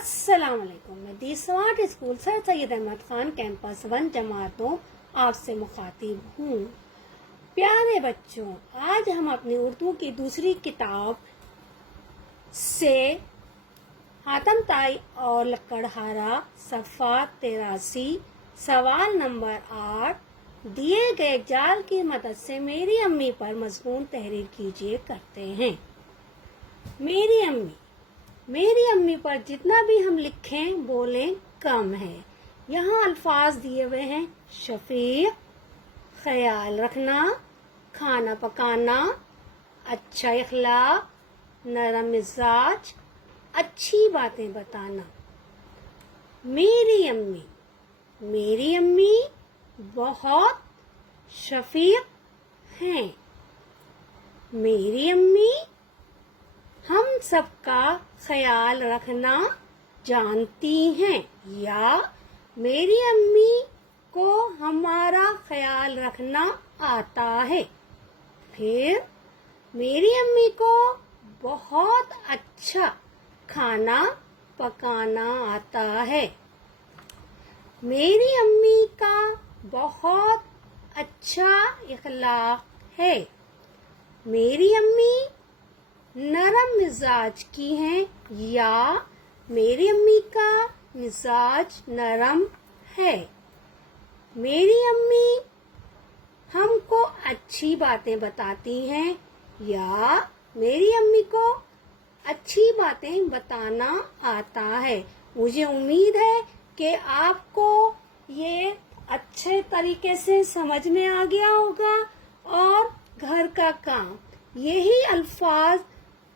अस्सलाम वालेकुम। मैं the smart school sir Syed Ahmad Khan campus 1 जमात 9 आपसे मुखातिब हूँ। प्यारे बच्चों, आज हम अपनी उर्दू की दूसरी किताब से हातम ताई और लकड़हारा सफ़ा 83 सवाल नंबर 8 दिए गए जाल की मदद से मेरी अम्मी पर मजमून तहरीर कीजिए करते हैं। मेरी अम्मी पर जितना भी हम लिखें बोलें कम है। यहाँ अल्फाज दिए हुए हैं: शफीक, ख्याल रखना, खाना पकाना, अच्छा इखलाक, नरम मिजाज, अच्छी बातें बताना। मेरी अम्मी बहुत शफीक हैं। मेरी अम्मी हम सबका ख्याल रखना जानती हैं, या मेरी अम्मी को हमारा ख्याल रखना आता है। फिर मेरी अम्मी को बहुत अच्छा खाना पकाना आता है। मेरी अम्मी का बहुत अच्छा इखलाक है। मेरी अम्मी नरम मिजाज की हैं, या मेरी अम्मी का मिजाज नरम है। मेरी अम्मी हमको अच्छी बातें बताती हैं, या मेरी अम्मी को अच्छी बातें बताना आता है। मुझे उम्मीद है कि आपको ये अच्छे तरीके से समझ में आ गया होगा और घर का काम यही अल्फाज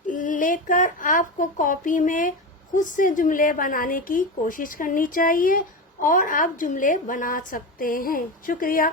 लेकर आपको कॉपी में खुद से जुमले बनाने की कोशिश करनी चाहिए और आप जुमले बना सकते हैं। शुक्रिया।